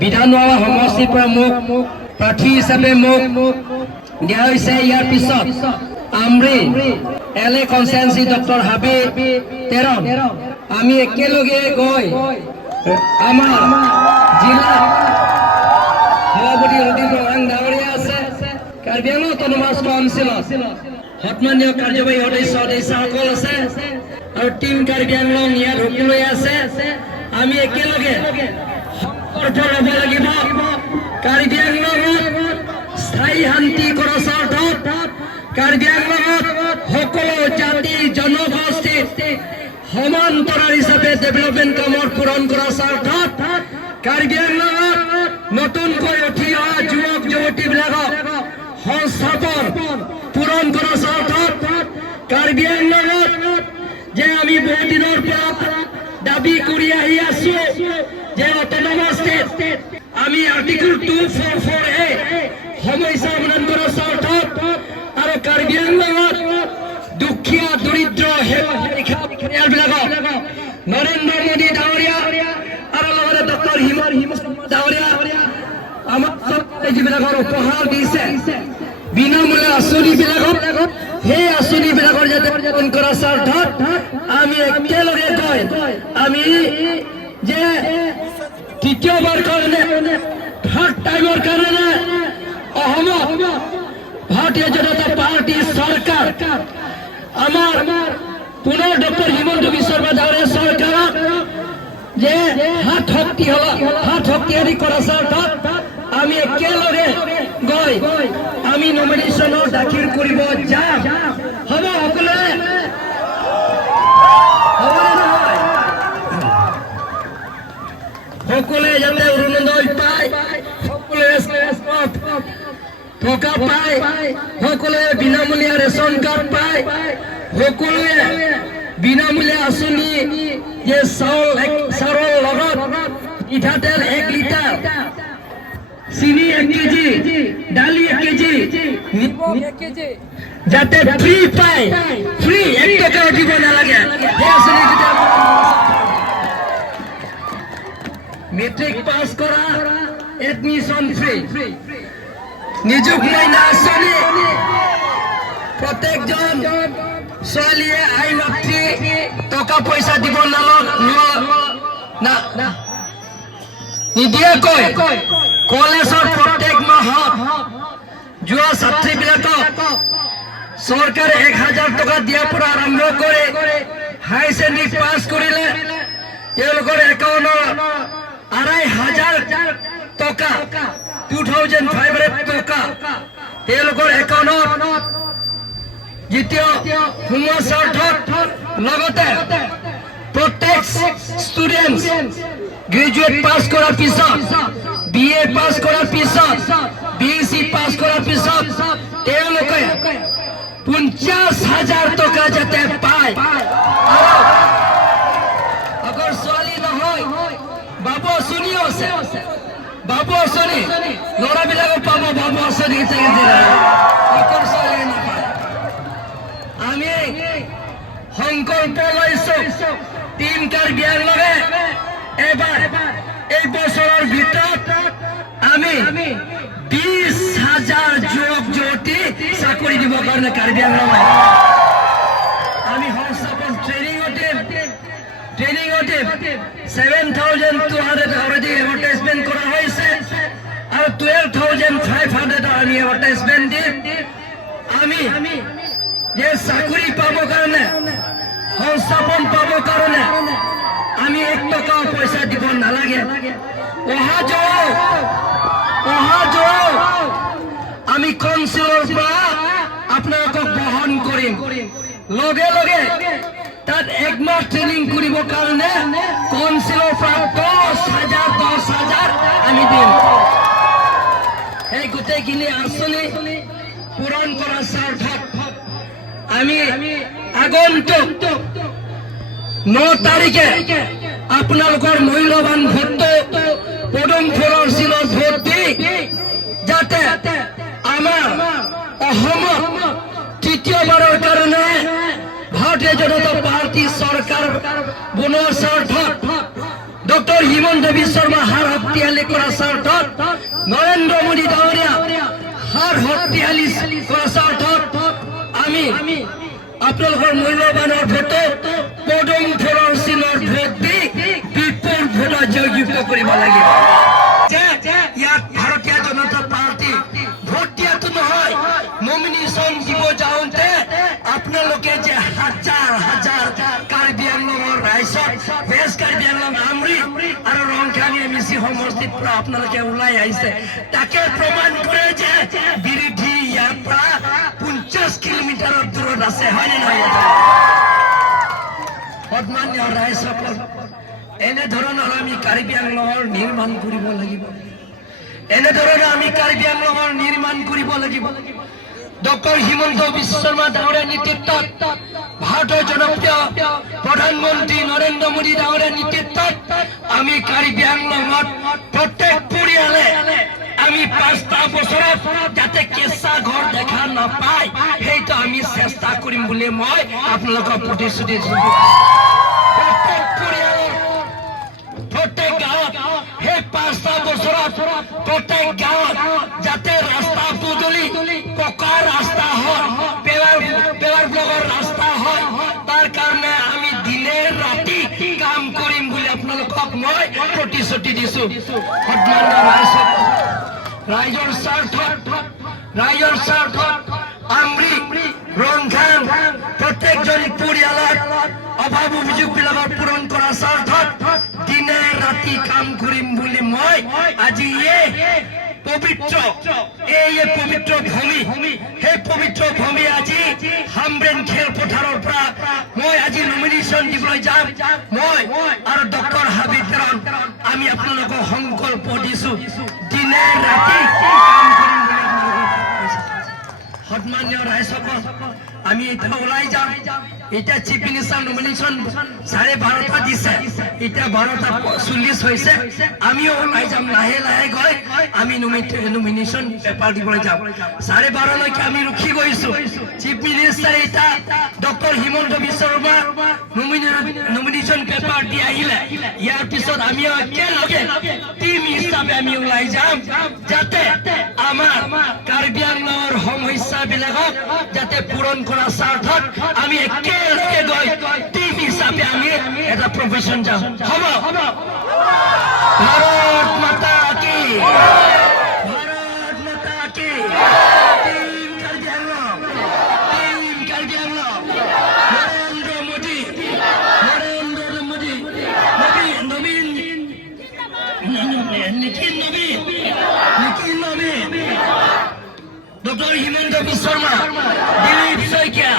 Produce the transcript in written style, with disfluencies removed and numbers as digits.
বিধানসভা সমষ্টিৰ পৰা মোক প্ৰাৰ্থী হিচাপে মোক দিয়া হৈছে। ইয়াৰ পিছত Amri LA constituency doctor Habib Teron আমি একেলগে গৈ আমাৰ জিলা সভাপতি ৰদীপ ৰহাং ডাঙৰীয়া আছে, কাৰ্বি আংলং অট'নমাছ কাউন্সিলত সন্মানীয় কাৰ্যবাহী সদস্যসকল আছে আৰু টিম কাৰ্বি আংলং ইয়াত সকলোৱে আছে। আমি একেলগে সংকল্প ল'ব লাগিব কাৰ্বি আংলঙত স্থায়ী শান্তি কৰাৰ স্বাৰ্থত, কাৰ্বি আংলঙত সকলো জাতি জনগোষ্ঠীৰ সমান্তৰাল হিচাপে ডেভেলপমেণ্ট কামৰ পূৰণ কৰাৰ স্বাৰ্থত, কাৰ্বি আংলঙত নতুনকৈ উঠি অহা যুৱক যুৱতীবিলাকক সংস্থাপন পূৰণ কৰাৰ স্বাৰ্থত, কাৰ্বি আংলঙত যে আমি বহু দিনৰ পৰা দাবী কৰি আহি আছো যে অট'নমাছ ষ্টেট আমি আৰ্টিকল 244A সমস্যা সমাধান কৰাৰ স্বাৰ্থত আৰু কাৰ্বি আংলঙত দুখীয়া দৰিদ্ৰ পৰিয়ালবিলাকক নৰেন্দ্ৰ মোদী ডাঙৰীয়া আৰু লগতে ডক্টৰ হিমন্ত ডাঙৰীয়া আমাক যিবিলাকৰ উপহাৰ দিছে বিনামূলীয়া আঁচনিবিলাকক, সেই আঁচনিবিলাকৰ যাতে পূৰণ কৰাৰ স্বাৰ্থত আমি একেলগে গৈ আমি যে তৃতীয়বাৰ কাৰণে থাৰ্ড টাইমৰ কাৰণে অসমত ভাৰতীয় জনতা পাৰ্টিৰ চৰকাৰ আমাৰ পুনৰ ডক্টৰ হিমন্ত বিশ্ব শৰ্মা ডাঙৰীয়া চৰকাৰক যে হাত শক্তিশালী কৰাৰ স্বাৰ্থত আমি একেলগে গৈ আমি নমিনেশ্যনৰ দাখিল কৰিব যাম। হ'ব সকলোৱে? সকলোৱে যাতে অৰুণোদয় পায়, সকলোৱে টকা পায়, সকলোৱে বিনামূলীয়া ৰেচন কাৰ্ড পায়, সকলোৱে বিনামূলীয়া আঁচনি যে চাউলৰ লগত মিঠাতেল 1 লিটাৰ, চিনি 1 কেজি, দালি 1 কেজি, যাতে ফ্ৰী পায়, ফ্ৰী 1 টকাও দিব নালাগে। মেট্ৰিক পাছ কৰা এডমিশ্যন ফ্ৰী, নিযুত মইনা আঁচনি প্ৰত্যেকজন ছোৱালীয়ে আই মাতৃ টকা পইচা দিব নিদিয়াকৈ কলেজৰ প্ৰত্যেক মাহত যোৱা ছাত্ৰীবিলাকক চৰকাৰে 1000 টকা দিয়াৰ পৰা আৰম্ভ কৰি হাই ছেকেণ্ডাৰী পাছ কৰিলে তেওঁলোকৰ একাউণ্টত 2500 টকা 2500 টকা তেওঁলোকৰ একাউণ্টত দ্বিতীয় সোমোৱা স্বাৰ্থত, লগতে প্ৰত্যেক ষ্টুডেণ্ট গ্ৰেজুৱেট পাছ কৰাৰ পিছত, BA পাছ কৰাৰ পিছত, BSc পাছ কৰাৰ পিছত তেওঁলোকে 50,000 টকা যাতে পায়। আৰু অকল ছোৱালী নহয়, বাবু আঁচনিও আছে, বাবু আঁচনি ল'ৰাবিলাকক পাব, বাবু আঁচনি অকল ছোৱালী নাপায়। আমি সংকল্প লৈছো টিম কাৰ্বি আংলঙে এবাৰ এই বছৰৰ ভিতৰত আমি 20,000 যুৱক যুৱতী চাকৰি দিবৰ কাৰণে কাৰ্বি আংলঙে আমি সংস্থাপন ট্ৰেইনিং 7,200 অলৰেডি এডভাৰটাইজমেণ্ট কৰা হৈছে আৰু 12,500 আমি এডভাৰটাইজমেণ্ট দিম। আমি যে চাকৰি পাবৰ কাৰণে, সংস্থাপন পাবৰ কাৰণে আমি 1 টকাও পইচা দিব নালাগে। অহা যোৱা আমি কাউন্সিলৰ পৰা আপোনালোকক বহন কৰিম। লগে লগে তাত 1 মাহ ট্ৰেইনিং কৰিবৰ কাৰণে কাউন্সিলৰ পৰা 10,000 আমি দিম। এই গোটেইখিনি আঁচনি পূৰণ কৰাৰ স্বাৰ্থত আমি আগন্তুক 9 তাৰিখে আপোনালোকৰ মূল্যৱান ভোটটো পদুম ফুলৰ চিনত ভোট দি যাতে আমাৰ অসমত তৃতীয়বাৰৰ কাৰণে ভাৰতীয় জনতা পাৰ্টি চৰকাৰ বনোৱাৰ স্বাৰ্থত ডক্টৰ হিমন্ত বিশ্ব শৰ্মা হাত শক্তিশালী কৰাৰ স্বাৰ্থত নৰেন্দ্ৰ মোদী ডাঙৰীয়া হাত শক্তিশালী কৰাৰ স্বাৰ্থত আমি আপোনালোকৰ মূল্যৱানৰ ভোটত পদুম ফুলৰ চিনৰ ভোট দি বিপুল ভোটত জয়যুক্ত কৰিব লাগিব। ইয়াত ভাৰতীয় জনতা পাৰ্টি ভোট দিয়াটো নহয়, নমিনেশ্যন দিব যাওঁতে আপোনালোকে যে হাজাৰ হাজাৰ কাৰ্বি আংলঙৰ ৰাইজত ৱেষ্ট কাৰ্বি আংলং আমৰি আৰু ৰংখানি এমএচি সমষ্টিৰ পৰা আপোনালোকে ওলাই আহিছে, তাকে প্ৰমাণ কৰে যে বিৰোধী ইয়াৰ পৰা 50 কিলোমিটাৰৰ দূৰত আছে, হয়নে নহয়? সন্মান্য ৰাইজসকল, এনেধৰণৰ আমি কাৰ্বি আংলঙৰ নিৰ্মাণ কৰিব লাগিব, এনেধৰণৰ আমি কাৰ্বি আংলঙৰ নিৰ্মাণ কৰিব লাগিব। ডক্টৰ হিমন্ত বিশ্ব শৰ্মা ডাঙৰীয়াৰ নেতৃত্বত ভাৰতৰ জনপ্ৰিয় প্ৰধানমন্ত্ৰী নৰেন্দ্ৰ মোদী ডাঙৰীয়াৰ নেতৃত্বত আমি কাৰ্বি আংলঙত প্ৰত্যেক পৰিয়ালে আমি 5টা বছৰত যাতে কেঁচা ঘৰ দেখা নাপায় সেইটো আমি চেষ্টা কৰিম বুলি মই আপোনালোকক প্ৰতিশ্ৰুতি দিছোঁ। প্ৰত্যেক পৰিয়ালৰ প্ৰত্যেক গাঁৱত সেই 5টা বছৰত প্ৰত্যেক গাঁৱত যাতে ৰাস্তা পদূলি পকা ৰাস্তা হয়, পেৱাৰ ব্লকৰ ৰাস্তা হয়, তাৰ কাৰণে আমি দিনে ৰাতি কাম কৰিম বুলি আপোনালোকক মই প্ৰতিশ্ৰুতি দিছোঁ। সন্মানীয় ৰাইজৰ স্বাৰ্থত আমৰি ৰংখান প্ৰত্যেকজন পৰিয়ালত অভাৱ অভিযোগবিলাকৰ পূৰণ কৰাৰ স্বাৰ্থত দিনে ৰাতি কাম কৰিম বুলি মই আজি এই পবিত্ৰ ভূমি, সেই পবিত্ৰ ভূমি আজি হামব্ৰেন খেলপথাৰৰ পৰা মই আজি নমিনেশ্যন দিবলৈ যাম। মই আৰু ডক্টৰ হাবিব ৰাম আমি আপোনালোকক সংকল্প দিছোঁ দিনে ৰাতি কাম কৰিম বুলি। সন্মানীয় ৰাইজসকল, আমি এতিয়া ওলাই যাম। এতিয়া চিফ মিনিষ্টাৰ নমিনেশ্যন 12:30 দিছে, এতিয়া 12:40 হৈছে। আমিও ওলাই যাম, লাহে লাহে গৈ আমি নমিনেশ্যন পেপাৰ দিবলৈ যাম। 12:30লৈকে আমি ৰখি গৈছোঁ। চিফ মিনিষ্টাৰে এতিয়া doctor Himanta Biswa Sarma nomination paper দি আহিলে, ইয়াৰ পিছত আমি একেলগে টিম হিচাপে আমি ওলাই যাম যাতে আমাৰ কাৰ্বি আংলঙৰ সমস্যাবিলাকক যাতে পূৰণ কৰাৰ স্বাৰ্থত আমি একেলগে গৈ টিম হিচাপে আমি এটা প্ৰফেশ্যন যাম। হ'ব? ভাৰত মাতা কি, ভাৰত মাতা কি। টিম কাৰ্বি আংলং, নৰেন্দ্ৰ মোদী, নিতিন নবীন, ডক্টৰ হিমন্ত বিশ্ব শৰ্মা, দিলীপ শইকীয়া।